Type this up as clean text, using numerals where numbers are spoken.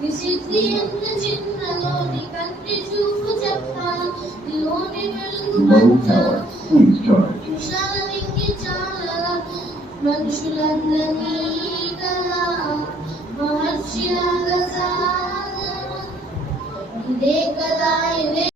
నిశిద్ధి ఎంత చిన్నదో నీ కంటి చూపు చెప్పాలి నీలోని వెలుగు పంచాలి చాలా మనుషులందరినీ కదా మహర్షి ఇదే కదా ఇదే